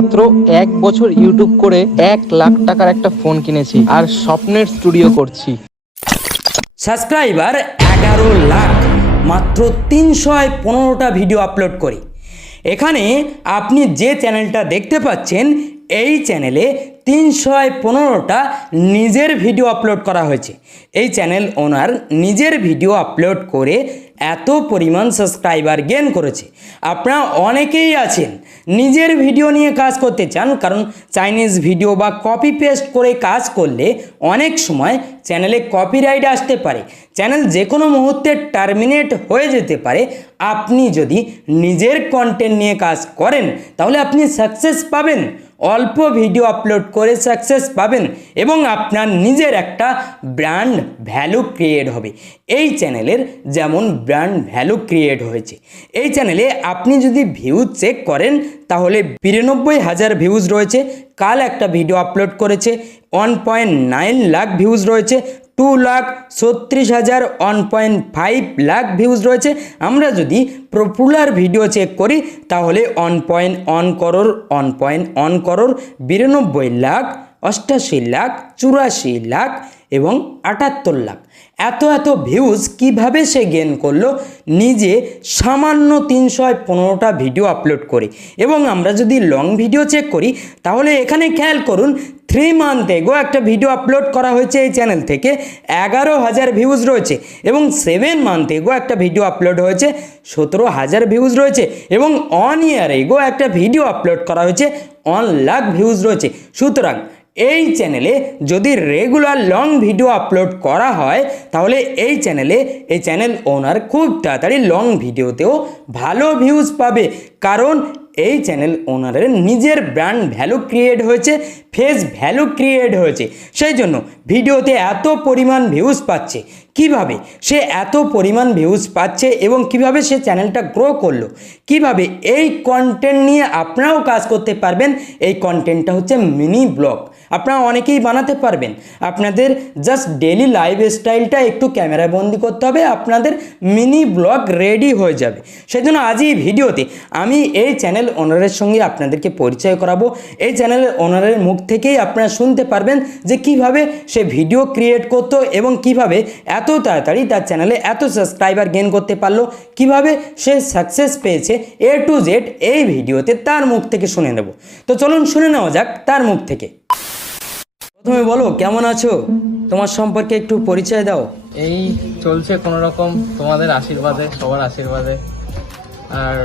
মাত্র এক বছর ইউটিউব করে এক লাখ টাকার একটা ফোন কিনেছি আর স্বপ্নের স্টুডিও করছি। সাবস্ক্রাইবার এগারো লাখ, মাত্র তিনশো পনেরোটা ভিডিও আপলোড করি। এখানে আপনি যে চ্যানেলটা দেখতে পাচ্ছেন, এই চ্যানেলে তিনশো পনেরোটা নিজের ভিডিও আপলোড করা হয়েছে। এই চ্যানেল ওনার নিজের ভিডিও আপলোড করে এত পরিমাণ সাবস্ক্রাইবার গেন করেছে। আপনারা অনেকেই আছেন, নিজের ভিডিও নিয়ে কাজ করতে চান, কারণ চাইনিজ ভিডিও বা কপি পেস্ট করে কাজ করলে অনেক সময় চ্যানেলে কপিরাইট আসতে পারে। চ্যানেল যে কোনো মুহূর্তে টার্মিনেট হয়ে যেতে পারে। আপনি যদি নিজের কন্টেন্ট নিয়ে কাজ করেন, তাহলে আপনি সাকসেস পাবেন। অল্প ভিডিও আপলোড করে সাকসেস পাবেন এবং আপনার নিজের একটা ব্র্যান্ড ভ্যালু ক্রিয়েট হবে। এই চ্যানেলের যেমন ব্র্যান্ড ভ্যালু ক্রিয়েট হয়েছে। এই চ্যানেলে আপনি যদি ভিউজ চেক করেন, তাহলে বিরানব্বই হাজার ভিউজ রয়েছে। কাল একটা ভিডিও আপলোড করেছে। One point nine lakh views রয়েছে। টু লাখ ছত্রিশ হাজার one point five lakh views রয়েছে। আমরা যদি পপুলার ভিডিও চেক করি, তাহলে one point one crore one point one crore বিরানব্বই লাখ, অষ্টাশি লাখ, চুরাশি লাখ এবং আটাত্তর লাখ। এত এত ভিউজ কীভাবে সে গেন করল? নিজে সামান্য তিনশো পনেরোটা ভিডিও আপলোড করে। এবং আমরা যদি লং ভিডিও চেক করি, তাহলে এখানে খেয়াল করুন থ্রি মান্থ এগো একটা ভিডিও আপলোড করা হয়েছে এই চ্যানেল থেকে, এগারো হাজার ভিউজ রয়েছে। এবং সেভেন মান্থ এগো একটা ভিডিও আপলোড হয়েছে, সতেরো হাজার ভিউজ রয়েছে। এবং অন ইয়ার এগো একটা ভিডিও আপলোড করা হয়েছে অন লাখ ভিউজ রয়েছে। সুতরাং এই চ্যানেলে যদি রেগুলার লং ভিডিও আপলোড করা হয়, তাহলে এই চ্যানেলে এই চ্যানেল ওনার খুব তাড়াতাড়ি লং ভিডিওতেও ভালো ভিউজ পাবে। কারণ এই চ্যানেল ওনারের নিজের ব্র্যান্ড ভ্যালু ক্রিয়েট হয়েছে ফেস ভ্যালু ক্রিয়েট হয়েছে। সেই জন্য ভিডিওতে এত পরিমাণ ভিউজ পাচ্ছে। কীভাবে সে এত পরিমাণ ভিউজ পাচ্ছে এবং কীভাবে সে চ্যানেলটা গ্রো করল? কীভাবে এই কন্টেন্ট নিয়ে আপনারাও কাজ করতে পারবেন? এই কন্টেন্টটা হচ্ছে মিনি ব্লগ আপনারা অনেকেই বানাতে পারবেন। আপনাদের জাস্ট ডেলি লাইফ স্টাইলটা একটু ক্যামেরায় বন্দি করতে হবে, আপনাদের মিনি ব্লগ রেডি হয়ে যাবে। সেজন্য আজ এই ভিডিওতে আমি এই চ্যানেল ওনারের সঙ্গে আপনাদেরকে পরিচয় করাবো। এই চ্যানেলের ওনারের মুখ থেকেই আপনারা শুনতে পারবেন যে কীভাবে সে ভিডিও ক্রিয়েট করতো এবং কীভাবে এত তাড়াতাড়ি তার চ্যানেলে এত সাবস্ক্রাইবার গেন করতে পারল, কীভাবে সে সাকসেস পেয়েছে এ টু জেড এই ভিডিওতে তার মুখ থেকে শুনে নেব। তো চলুন শুনে নেওয়া যাক তার মুখ থেকে। প্রথমে বলো, কেমন আছো? তোমার সম্পর্কে একটু পরিচয় দাও। এই চলছে কোনো রকম তোমাদের আশীর্বাদে, সবার আশীর্বাদে। আর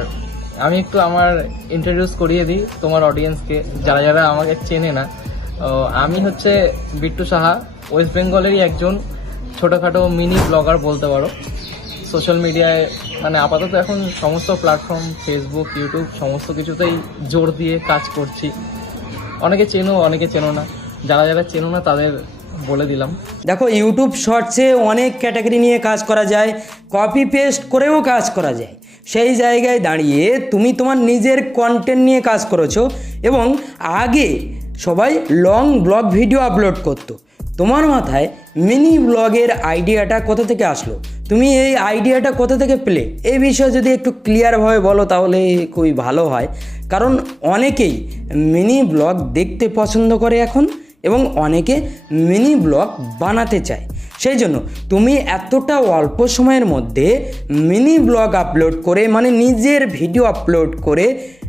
আমি একটু আমার ইন্ট্রোডিউস করিয়ে দিই তোমার অডিয়েন্সকে যারা যারা আমাকে চেনে না। আমি হচ্ছে বিট্টু সাহা ওয়েস্ট বেঙ্গলেরই একজন। ছোটোখাটো মিনি ব্লগার বলতে পারো। সোশ্যাল মিডিয়ায় মানে আপাতত এখন সমস্ত প্ল্যাটফর্ম ফেসবুক ইউটিউব সমস্ত কিছুতেই জোর দিয়ে কাজ করছি। অনেকে চেনো অনেকে চেনো না। যারা যারা চেনো না, তাদের বলে দিলাম। দেখো ইউটিউব শর্টসে অনেক ক্যাটাগরি নিয়ে কাজ করা যায় কপি পেস্ট করেও কাজ করা যায়। সেই জায়গায় দাঁড়িয়ে তুমি তোমার নিজের কন্টেন্ট নিয়ে কাজ করেছ এবং আগে সবাই লং ব্লগ ভিডিও আপলোড করতো। তোমার মাথায় মিনি ব্লগের আইডিয়াটা কোথা থেকে আসলো? তুমি এই আইডিয়াটা কোথা থেকে পেলে? এই বিষয়ে যদি একটু ক্লিয়ারভাবে বলো তাহলে খুবই ভালো হয়। কারণ অনেকেই মিনি ব্লগ দেখতে পছন্দ করে এখন এবং অনেকে মিনি ব্লগ বানাতে চায়। সেই জন্য তুমি এতটা অল্প সময়ের মধ্যে মিনি ব্লগ আপলোড করে মানে নিজের ভিডিও আপলোড করে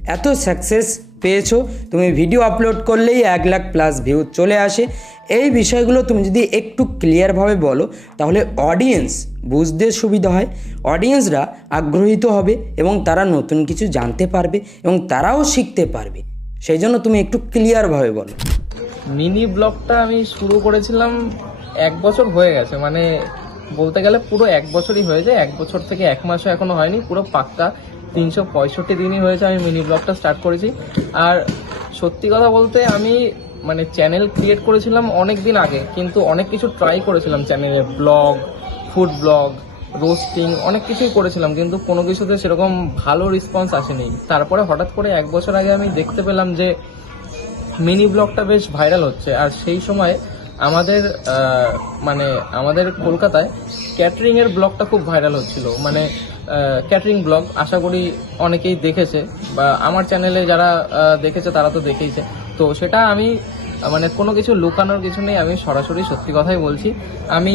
এত সাকসেস পেয়েছ, তুমি ভিডিও আপলোড করলেই এক লাখ প্লাস ভিউ চলে আসে। এই বিষয়গুলো তুমি যদি একটু ক্লিয়ারভাবে বলো, তাহলে অডিয়েন্স বুঝতে সুবিধা হয়। অডিয়েন্সরা আগ্রহীত হবে এবং তারা নতুন কিছু জানতে পারবে এবং তারাও শিখতে পারবে। সেই জন্য তুমি একটু ক্লিয়ারভাবে বলো। মিনি ব্লগটা আমি শুরু করেছিলাম এক বছর হয়ে গেছে মানে বলতে গেলে পুরো এক বছরই হয়ে যায়, এক বছর থেকে এক মাসও এখনও হয়নি, পুরো পাক্কা। তিনশো পঁয়ষট্টি দিনই হয়েছে, আমি মিনি ব্লগটা স্টার্ট করেছি। আর সত্যি কথা বলতে আমি মানে চ্যানেল ক্রিয়েট করেছিলাম অনেক দিন আগে, কিন্তু অনেক কিছু ট্রাই করেছিলাম চ্যানেলে ব্লগ ফুড ব্লগ রোস্টিং অনেক কিছুই করেছিলাম, কিন্তু কোনো কিছুতে সেরকম ভালো রেসপন্স আসেনি। তারপরে হঠাৎ করে এক বছর আগে আমি দেখতে পেলাম যে মিনি ব্লগটা বেশ ভাইরাল হচ্ছে, আর সেই সময় আমাদের মানে আমাদের কলকাতায় ক্যাটারিংয়ের ব্লগটা খুব ভাইরাল হচ্ছিল। মানে ক্যাটারিং ব্লগ আশা করি অনেকেই দেখেছে বা আমার চ্যানেলে যারা দেখেছে তারা তো দেখেইছে। তো সেটা আমি মানে কোনো কিছু লুকানোর কিছু নেই, আমি সরাসরি সত্যি কথাই বলছি। আমি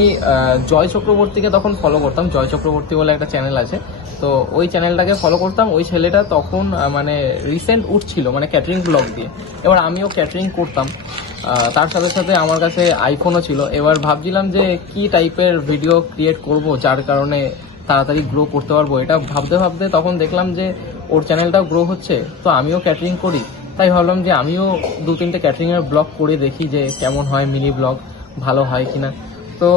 জয় চক্রবর্তীকে তখন ফলো করতাম, জয় চক্রবর্তী বলে একটা চ্যানেল আছে। তো ওই চ্যানেলটাকে ফলো করতাম, ওই ছেলেটা তখন মানে রিসেন্ট উঠছিল মানে ক্যাটারিং ব্লগ দিয়ে। এবার আমিও ক্যাটারিং করতাম। তার সাথে সাথে আমার কাছে আইফোনও ছিল। এবার ভাবছিলাম যে কি টাইপের ভিডিও ক্রিয়েট করব, যার কারণে তাড়াতাড়ি গ্রো করতে পারব। এটা ভাবতে ভাবতে তখন দেখলাম যে ওর চ্যানেলটাও গ্রো হচ্ছে, তো আমিও ক্যাটারিং করি। তাই ভাবলাম যে আমিও দু তিনটে ক্যাটারিংয়ের ব্লগ করে দেখি যে কেমন হয় মিনি ব্লগ ভালো হয় কি না তো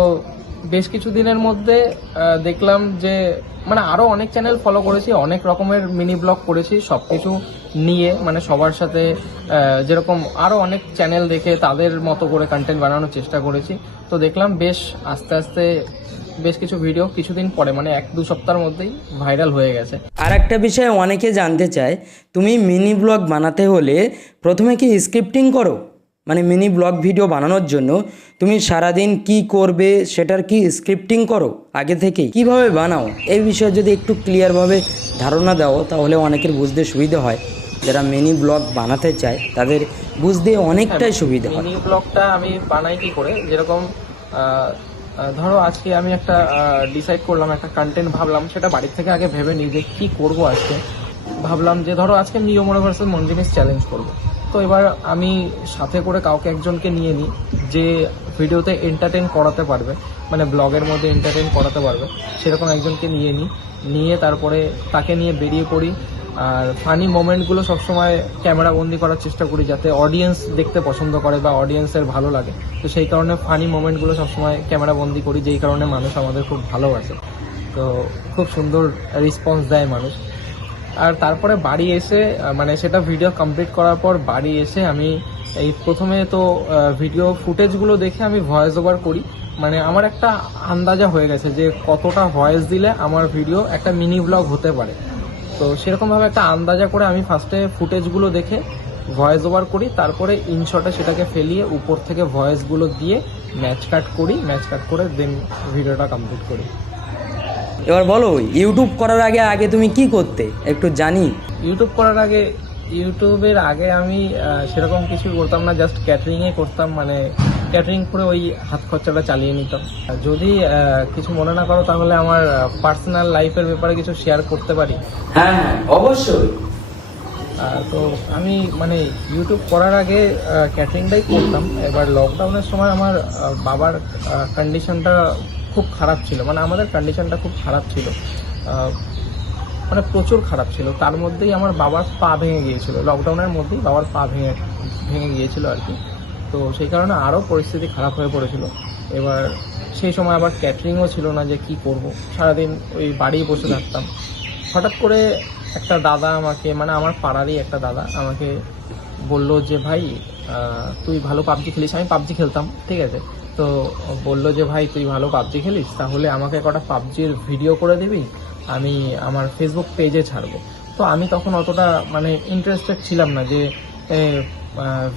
বেশ কিছু দিনের মধ্যে দেখলাম যে মানে আরও অনেক চ্যানেল ফলো করেছি, অনেক রকমের মিনি ব্লগ করেছি, সবকিছু নিয়ে মানে সবার সাথে যেরকম আরও অনেক চ্যানেল দেখে তাদের মতো করে কন্টেন্ট বানানোর চেষ্টা করেছি। তো দেখলাম বেশ আস্তে আস্তে বেশ কিছু ভিডিও কিছুদিন পরে মানে এক দু সপ্তাহের মধ্যেই ভাইরাল হয়ে গেছে। আর একটা বিষয় অনেকে জানতে চায়, তুমি মিনি ব্লগ বানাতে হলে প্রথমে কি স্ক্রিপ্টিং করো? মানে মিনি ব্লগ ভিডিও বানানোর জন্য তুমি সারাদিন কি করবে সেটার কি স্ক্রিপ্টিং করো আগে থেকেই? কীভাবে বানাও? এই বিষয়ে যদি একটু ক্লিয়ারভাবে ধারণা দাও, তাহলে অনেকের বুঝতে সুবিধা হয়। যারা মিনি ব্লগ বানাতে চায় তাদের বুঝতে অনেকটাই সুবিধা হয় মিনি ব্লগটা আমি বানাই কি করে? যেরকম ধরো আজকে আমি একটা ডিসাইড করলাম একটা কন্টেন্ট ভাবলাম সেটা বাড়ির থেকে আগে ভেবে নিই যে কি করব আজকে। ভাবলাম যে ধরো আজকে নিয়মনে ভার্সেস মঞ্জিনিস চ্যালেঞ্জ করব। তো এবার আমি সাথে করে কাউকে একজনকে নিয়ে নিই যে ভিডিওতে এন্টারটেন করাতে পারবে মানে ব্লগের মধ্যে এন্টারটেন করাতে পারবে সেরকম একজনকে নিয়ে নিই। নিয়ে তারপরে তাকে নিয়ে বেরিয়ে পড়ি আর ফানি মোমেন্টগুলো সবসময় ক্যামেরা বন্দি করার চেষ্টা করি যাতে অডিয়েন্স দেখতে পছন্দ করে বা অডিয়েন্সের ভালো লাগে। তো সেই কারণে ফানি মোমেন্টগুলো সবসময় ক্যামেরা বন্দি করি, যেই কারণে মানুষ আমাদের খুব ভালোবাসে। তো খুব সুন্দর রেসপন্স দেয় মানুষ। আর তারপরে বাড়ি এসে মানে সেটা ভিডিও কমপ্লিট করার পর বাড়ি এসে আমি এই প্রথমে তো ভিডিও ফুটেজগুলো দেখে আমি ভয়েস ওভার করি। মানে আমার একটা আন্দাজা হয়ে গেছে যে কতটা ভয়েস দিলে আমার ভিডিও একটা মিনি ব্লগ হতে পারে। তো সেরকমভাবে একটা আন্দাজা করে আমি ফার্স্টে ফুটেজগুলো দেখে ভয়েস ওভার করি তারপরে ইনশটে সেটাকে ফেলিয়ে উপর থেকে ভয়েসগুলো দিয়ে ম্যাচ কাট করি ম্যাচ কাট করে দেন ভিডিওটা কমপ্লিট করি। এবার বলো ইউটিউব করার আগে আগে তুমি কি করতে? একটু জানি। ইউটিউব করার আগে ইউটিউবের আগে আমি সেরকম কিছু করতাম না জাস্ট ক্যাটারিংয়ে করতাম মানে ক্যাটারিং করে ওই হাত খরচাটা চালিয়ে নিতাম। আর যদি কিছু মনে না করো তাহলে আমার পার্সোনাল লাইফের ব্যাপারে কিছু শেয়ার করতে পারি? হ্যাঁ হ্যাঁ অবশ্যই। তো আমি মানে ইউটিউব করার আগে ক্যাটারিংটাই করতাম। এবার লকডাউনের সময় আমার বাবার কন্ডিশনটা খুব খারাপ ছিল। মানে আমাদের কন্ডিশনটা খুব খারাপ ছিল। মানে প্রচুর খারাপ ছিল। তার মধ্যেই আমার বাবার পা ভেঙে গিয়েছিল। লকডাউনের মধ্যেই বাবার পা ভেঙে ভেঙে গিয়েছিল আর কি। তো সেই কারণে আরও পরিস্থিতি খারাপ হয়ে পড়েছিল। এবার সেই সময় আবার ক্যাটারিংও ছিল না যে কি করব। সারাদিন ওই বাড়ি বসে থাকতাম। হঠাৎ করে একটা দাদা আমাকে মানে আমার পাড়ারই একটা দাদা আমাকে বলল যে, ভাই তুই ভালো পাবজি খেলিস? আমি পাবজি খেলতাম, ঠিক আছে? তো বলল যে, ভাই, তুই ভালো পাবজি খেলিস? তাহলে আমাকে কটা পাবজির ভিডিও করে দিবি, আমি আমার ফেসবুক পেজে ছাড়বো। তো আমি তখন অতটা মানে ইন্টারেস্টেড ছিলাম না যে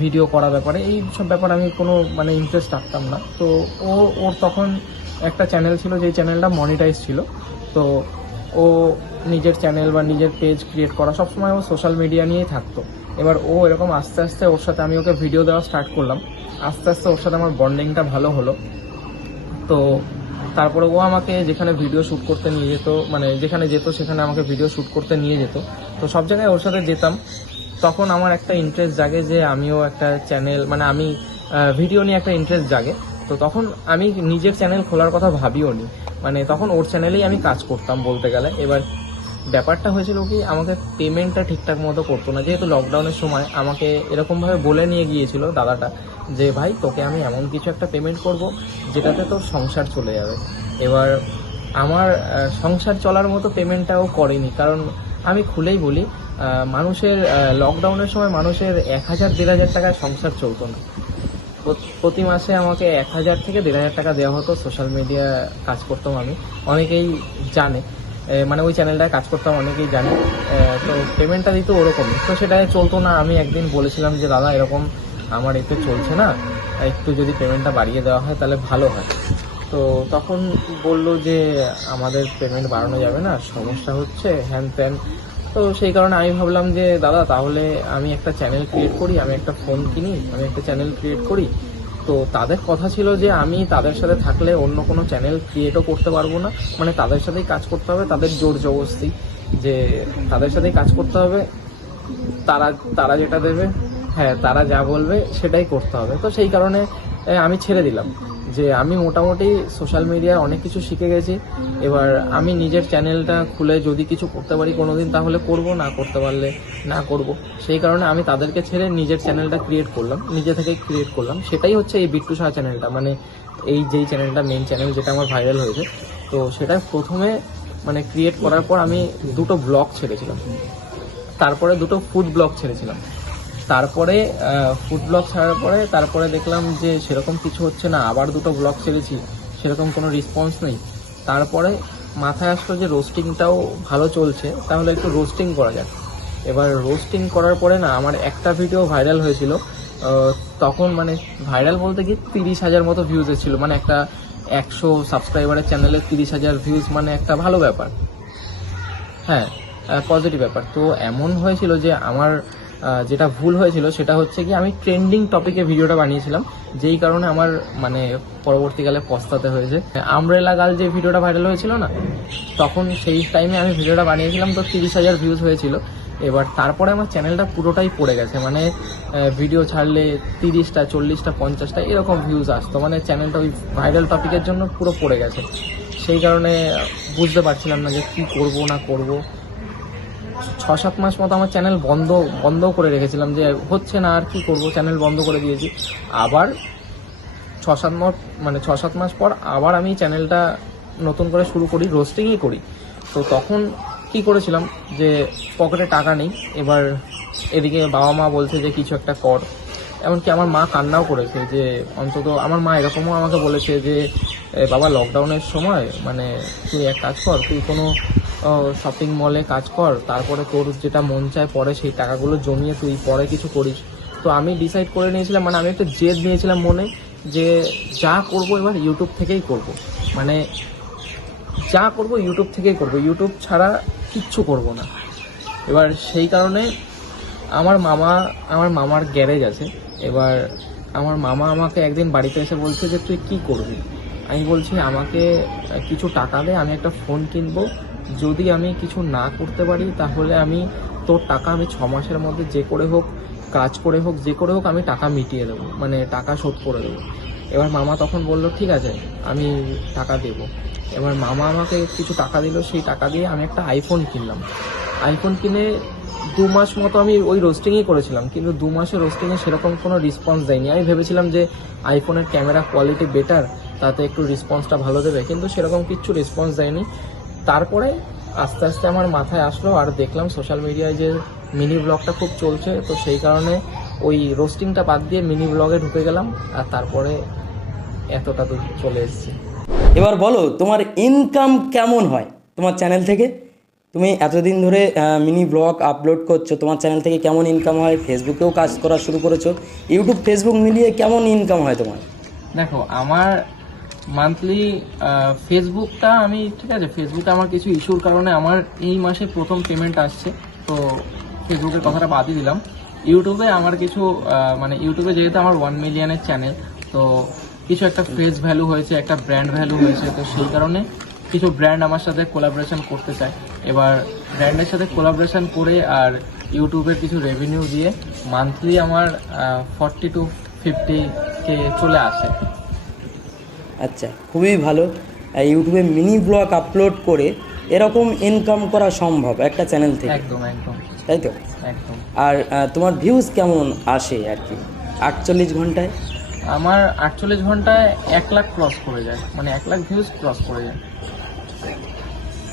ভিডিও করা ব্যাপারে, এই সব ব্যাপারে আমি কোনো মানে ইন্টারেস্ট রাখতাম না। তো ও, ওর তখন একটা চ্যানেল ছিল, যেই চ্যানেলটা মনিটাইজ ছিল। তো ও নিজের চ্যানেল বা নিজের পেজ ক্রিয়েট করা সবসময় ও সোশ্যাল মিডিয়া নিয়েই থাকতো। এবার ও এরকম আস্তে আস্তে ওর সাথে আমি ওকে ভিডিও দেওয়া স্টার্ট করলাম। আস্তে আস্তে ওর সাথে আমার বন্ডিংটা ভালো হলো। তো তারপরে ও আমাকে যেখানে ভিডিও শ্যুট করতে নিয়ে যেত মানে যেখানে যেত সেখানে আমাকে ভিডিও শ্যুট করতে নিয়ে যেত। তো সব জায়গায় ওর সাথে যেতাম। তখন আমার একটা ইন্টারেস্ট জাগে যে আমিও একটা চ্যানেল মানে আমি ভিডিও নিয়ে একটা ইন্টারেস্ট জাগে। তো তখন আমি নিজের চ্যানেল খোলার কথা ভাবিও নি। মানে তখন ওর চ্যানেলেই আমি কাজ করতাম বলতে গেলে। এবার ব্যাপারটা হয়েছিল কি, আমাকে পেমেন্টটা ঠিকঠাক মতো করতো না। যেহেতু লকডাউনের সময় আমাকে এরকমভাবে বলে নিয়ে গিয়েছিল দাদাটা যে, ভাই, তোকে আমি এমন কিছু একটা পেমেন্ট করব যেটাতে তোর সংসার চলে যাবে। এবার আমার সংসার চলার মতো পেমেন্টটাও করেনি। কারণ আমি খুলেই বলি মানুষের লকডাউনের সময় মানুষের এক হাজার, দেড় হাজার টাকায় সংসার চলতো না। প্রতি মাসে আমাকে এক হাজার থেকে দেড় হাজার টাকা দেওয়া হতো সোশ্যাল মিডিয়া কাজ করতাম আমি। অনেকেই জানে মানে ওই চ্যানেলটায় কাজ করতাম, অনেকেই জানে। তো পেমেন্টটা দিত ওরকমই। তো সেটা চলতো না। আমি একদিন বলেছিলাম যে, দাদা, এরকম আমার এতে চলছে না। একটু যদি পেমেন্টটা বাড়িয়ে দেওয়া হয়, তাহলে ভালো হয়। তো তখন বলল যে আমাদের পেমেন্ট বাড়ানো যাবে না, সমস্যা হচ্ছে, হ্যান ত্যান। তো সেই কারণে আমি ভাবলাম যে, দাদা, তাহলে আমি একটা চ্যানেল ক্রিয়েট করি, আমি একটা ফোন কিনি, আমি একটা চ্যানেল ক্রিয়েট করি। তো তাদের কথা ছিল যে, আমি তাদের সাথে থাকলে অন্য কোনো চ্যানেল ক্রিয়েটও করতে পারব না। মানে তাদের সাথেই কাজ করতে হবে, তাদের জোর জবরদস্তি। যে তাদের সাথেই কাজ করতে হবে, তারা তারা যেটা দেবে হ্যাঁ তারা যা বলবে সেটাই করতে হবে। তো সেই কারণে আমি ছেড়ে দিলাম। যে আমি মোটামুটি সোশ্যাল মিডিয়ায় অনেক কিছু শিখে গেছি। এবার আমি নিজের চ্যানেলটা খুলে যদি কিছু করতে পারি কোনোদিন, তাহলে করব, না করতে পারলে না করব। সেই কারণে আমি তাদেরকে ছেড়ে নিজের চ্যানেলটা ক্রিয়েট করলাম, নিজে থেকে ক্রিয়েট করলাম। সেটাই হচ্ছে এই বিট্টু শাহ চ্যানেলটা মানে এই যেই চ্যানেলটা মেন চ্যানেল যেটা আমার ভাইরাল হয়েছে। তো সেটা প্রথমে মানে ক্রিয়েট করার পর আমি দুটো ব্লগ ছেড়েছিলাম। তারপরে দুটো ফুড ব্লগ ছেড়েছিলাম। তারপরে ফুড ব্লগ ছাড়ার পরে, তারপরে দেখলাম যে সেরকম কিছু হচ্ছে না, আবার দুটো ব্লগ ছেড়েছি, সেরকম কোনো রেসপন্স নেই। তারপরে মাথায় আসলো যে রোস্টিংটাও ভালো চলছে, তাহলে একটু রোস্টিং করা যাক। এবার রোস্টিং করার পরে না, আমার একটা ভিডিও ভাইরাল হয়েছিল তখন মানে ভাইরাল বলতে কি তিরিশ হাজার মতো ভিউজ এসেছিল মানে একটা একশো সাবস্ক্রাইবারের চ্যানেলে তিরিশ হাজার ভিউজ মানে একটা ভালো ব্যাপার। হ্যাঁ পজিটিভ ব্যাপার। তো এমন হয়েছিল যে আমার যেটা ভুল হয়েছিল সেটা হচ্ছে কি, আমি ট্রেন্ডিং টপিকে ভিডিওটা বানিয়েছিলাম, যেই কারণে আমার মানে পরবর্তীকালে পস্তাতে হয়েছে। আমরেলা গাল যে ভিডিওটা ভাইরাল হয়েছিল না, তখন সেই টাইমে আমি ভিডিওটা বানিয়েছিলাম, তো তিরিশ হাজার ভিউজ হয়েছিল। এবার তারপরে আমার চ্যানেলটা পুরোটাই পড়ে গেছে মানে ভিডিও ছাড়লে তিরিশটা, চল্লিশটা, পঞ্চাশটা, এরকম ভিউজ আসতো। মানে চ্যানেলটা ওই ভাইরাল টপিকের জন্য পুরো পড়ে গেছে। সেই কারণে বুঝতে পারছিলাম না যে কি করব, না করব। ছ সাত মাস মতো আমার চ্যানেল বন্ধ বন্ধ করে রেখেছিলাম যে হচ্ছে না, আর কি করব? চ্যানেল বন্ধ করে দিয়েছি। আবার ছ সাত মাস মানে ছ সাত মাস পর আবার আমি চ্যানেলটা নতুন করে শুরু করি, রোস্টিংই করি। তো তখন কি করেছিলাম যে পকেটে টাকা নেই, এবার এদিকে বাবা মা বলছে যে কিছু একটা কর। এমনকি আমার মা কান্নাও করেছে যে অন্তত আমার মা এরকমও আমাকে বলেছে যে বাবা লকডাউনের সময় মানে তুই এক কাজ কর, তুই কোনো শপিং মলে কাজ কর, তারপরে তোর যেটা মন চায় পরে সেই টাকাগুলো জমিয়ে তুই পরে কিছু করিস। তো আমি ডিসাইড করে নিয়েছিলাম মানে আমি একটা জেদ নিয়েছিলাম মনে, যে যা করব এবার ইউটিউব থেকেই করব। মানে যা করব ইউটিউব থেকেই করব। ইউটিউব ছাড়া কিচ্ছু করব না। এবার সেই কারণে আমার মামা, আমার মামার গ্যারেজ আছে। এবার আমার মামা আমাকে একদিন বাড়িতে এসে বলছে যে, তুই কি করবি? আমি বলছি, আমাকে কিছু টাকা দে, আমি একটা ফোন কিনবো যদি আমি কিছু না করতে পারি, তাহলে আমি তোর টাকা আমি ছ মাসের মধ্যে যে করে হোক, কাজ করে হোক, যে করে হোক, আমি টাকা মিটিয়ে দেবো মানে টাকা শোধ করে দেবো। এবার মামা তখন বলল, ঠিক আছে, আমি টাকা দেবো। এবার মামা আমাকে কিছু টাকা দিল, সেই টাকা দিয়ে আমি একটা আইফোন কিনলাম। আইফোন কিনে দু মাস মতো আমি ওই রোস্টিংই করেছিলাম, কিন্তু দু মাসের রোস্টিংয়ে সেরকম কোনো রেসপন্স দেয়নি। আমি ভেবেছিলাম যে আইফোনের ক্যামেরা কোয়ালিটি বেটার তাতে একটু রেসপন্সটা ভালো দেবে, কিন্তু সেরকম কিচ্ছু রেসপন্স দেয়নি। তারপরে আস্তে আস্তে আমার মাথায় আসলো আর দেখলাম সোশ্যাল মিডিয়ায় যে মিনি ব্লগটা খুব চলছে তো সেই কারণে ওই রোস্টিংটা বাদ দিয়ে মিনি ব্লগে ঢুকে গেলাম আর তারপরে এতটা দূর চলে এসেছি। এবার বলো তোমার ইনকাম কেমন হয়? তোমার চ্যানেল থেকে? তুমি এতদিন ধরে মিনি ব্লগ আপলোড করছ তোমার চ্যানেল থেকে কেমন ইনকাম হয়? ফেসবুকেও কাজ করা শুরু করেছ ইউটিউব ফেসবুক মিলিয়ে কেমন ইনকাম হয় তোমার? দেখো আমার মান্থলি ফেসবুকটা আমি, ঠিক আছে ফেসবুকে আমার কিছু ইস্যুর কারণে আমার এই মাসে প্রথম পেমেন্ট আসছে, তো ফেসবুকের কথাটা বাদই দিলাম। ইউটিউবে আমার কিছু মানে ইউটিউবে যেহেতু আমার ওয়ান মিলিয়নের চ্যানেল তো কিছু একটা ফেস ভ্যালু হয়েছে, একটা ব্র্যান্ড ভ্যালু হয়েছে, তো সেই কারণে কিছু ব্র্যান্ড আমার সাথে কোলাবোরেশন করতে চায়। এবার ব্র্যান্ডের সাথে কোলাবোরেশন করে আর ইউটিউবের কিছু রেভিনিউ দিয়ে মান্থলি আমার ফর্টি টু ফিফটি কে চলে আসে। আচ্ছা খুবই ভালো। ইউটিউবে মিনি ব্লগ আপলোড করে এরকম ইনকাম করা সম্ভব একটা চ্যানেল থেকে। একদম একদম। তাই তো? একদম। আর তোমার ভিউজ কেমন আসে আর কি? আটচল্লিশ ঘন্টায়? আমার আটচল্লিশ ঘন্টায় এক লাখ ক্রস করে যায়। মানে এক লাখ ভিউজ ক্রস করে যায়।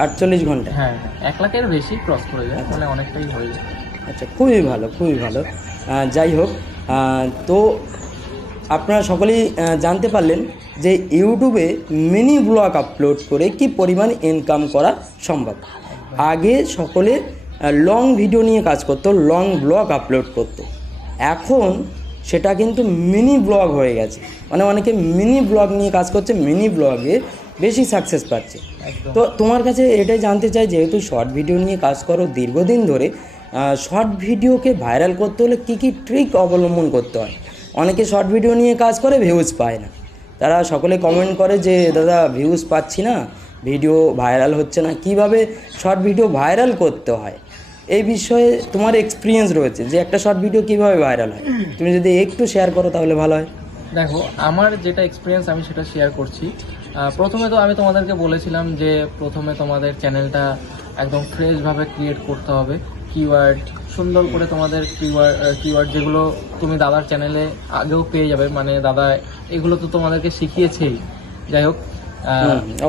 আটচল্লিশ ঘন্টায়? হ্যাঁ এক লাখের বেশি ক্রস করে যায় মানে অনেকটাই হয়ে যায়। আচ্ছা খুবই ভালো খুবই ভালো। যাই হোক তো আপনারা সকলেই জানতে পারলেন যে ইউটিউবে মিনি ব্লগ আপলোড করে কি পরিমাণ ইনকাম করা সম্ভব? আগে সকলে লং ভিডিও নিয়ে কাজ করতো লং ব্লগ আপলোড করতো। এখন সেটা কিন্তু মিনি ব্লগ হয়ে গেছে। মানে অনেকে মিনি ব্লগ নিয়ে কাজ করছে মিনি ব্লগে বেশি সাকসেস পাচ্ছে। তো তোমার কাছে এটাই জানতে চাই যেহেতু শর্ট ভিডিও নিয়ে কাজ করো দীর্ঘদিন ধরে শর্ট ভিডিওকে ভাইরাল করতে হলে কী কী ট্রিক অবলম্বন করতে হয়? অনেকে শর্ট ভিডিও নিয়ে কাজ করে ভিউজ পায় না। তারা সকলে কমেন্ট করে যে, দাদা ভিউজ পাচ্ছি না ভিডিও ভাইরাল হচ্ছে না। কীভাবে শর্ট ভিডিও ভাইরাল করতে হয়? এই বিষয়ে তোমার এক্সপিরিয়েন্স রয়েছে যে, একটা শর্ট ভিডিও কীভাবে ভাইরাল হয়? তুমি যদি একটু শেয়ার করো তাহলে ভালো হয়। দেখো, আমার যেটা এক্সপিরিয়েন্স আমি সেটা শেয়ার করছি। প্রথমে তো আমি তোমাদেরকে বলেছিলাম যে, প্রথমে তোমাদের চ্যানেলটা একদম ফ্রেশভাবে ক্রিয়েট করতে হবে। কিওয়ার্ড সুন্দর করে তোমাদের কিওয়ার্ড কিওয়ার্ড যেগুলো তুমি দাদার চ্যানেলে আগেও পেয়ে যাবে মানে দাদা এগুলো তো তোমাদেরকে শিখিয়েছেই। যাই হোক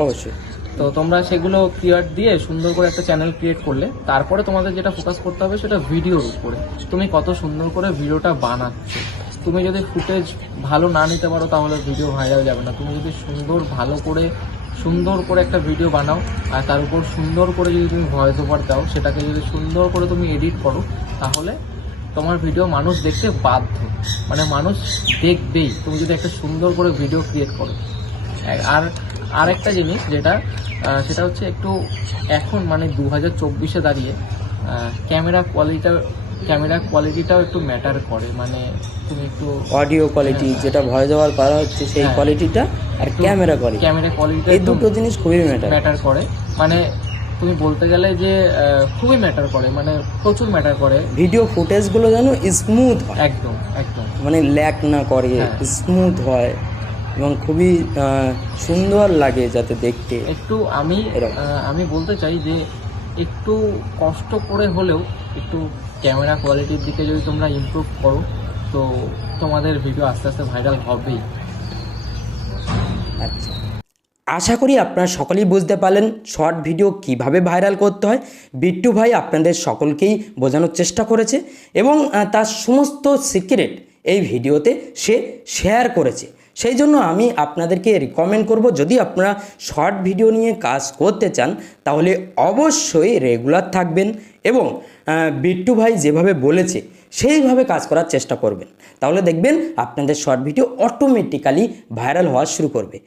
অবশ্যই। তো তোমরা সেগুলো কিওয়ার্ড দিয়ে সুন্দর করে একটা চ্যানেল ক্রিয়েট করলে তারপরে তোমাদের যেটা ফোকাস করতে হবে সেটা ভিডিওর উপরে। তুমি কত সুন্দর করে ভিডিওটা বানাচ্ছ। তুমি যদি ফুটেজ ভালো না নিতে পারো তাহলে ভিডিও ভাইরাল যাবে না। তুমি যদি সুন্দর ভালো করে সুন্দর করে একটা ভিডিও বানাও, আর তার উপর সুন্দর করে যদি তুমি ভয়েস ওভার দাও, সেটাকে যদি সুন্দর করে তুমি এডিট করো, তাহলে তোমার ভিডিও মানুষ দেখতে বাধ্য। মানে মানুষ দেখবেই। তুমি যদি একটা সুন্দর করে ভিডিও ক্রিয়েট করো। আর আরেকটা জিনিস যেটা সেটা হচ্ছে একটু এখন মানে দু হাজার চব্বিশে দাঁড়িয়ে ক্যামেরা কোয়ালিটিটা ক্যামেরা কোয়ালিটিটাও একটু ম্যাটার করে মানে তুমি একটু অডিও কোয়ালিটি যেটা ভয়েস ওভার করা হচ্ছে সেই হ্যাঁ। কোয়ালিটিটা আর ক্যামেরা কোয়ালিটি ক্যামেরা কোয়ালিটি এই দুটো জিনিস খুবই ম্যাটার ম্যাটার করে। মানে তুমি বলতে গেলে যে খুবই ম্যাটার করে মানে প্রচুর ম্যাটার করে। ভিডিও ফুটেজগুলো যেন স্মুথ হয়। একদম একদম। মানে ল্যাক না করে হ্যাঁ। স্মুথ হয় এবং খুবই সুন্দর লাগে যাতে দেখতে। একটু আমি এরকম। আমি বলতে চাই যে একটু কষ্ট করে হলেও একটু ক্যামেরা কোয়ালিটির দিকে যদি তোমরা ইমপ্রুভ করো, তো তোমাদের ভিডিও আস্তে আস্তে ভাইরাল হবেই। আচ্ছা। আশা করি আপনারা সকলেই বুঝতে পারলেন শর্ট ভিডিও কীভাবে ভাইরাল করতে হয়। বিট্টু ভাই আপনাদের সকলকেই বোঝানোর চেষ্টা করেছে এবং তার সমস্ত সিক্রেট এই ভিডিওতে সে শেয়ার করেছে। সেই জন্য আমি আপনাদেরকে রিকমেন্ড করব, যদি আপনারা শর্ট ভিডিও নিয়ে কাজ করতে চান, তাহলে অবশ্যই রেগুলার থাকবেন এবং বিট্টু ভাই যেভাবে বলেছে, সেইভাবে কাজ করার চেষ্টা করবেন। তাহলে দেখবেন আপনাদের শর্ট ভিডিও অটোমেটিক্যালি ভাইরাল হওয়া শুরু করবে।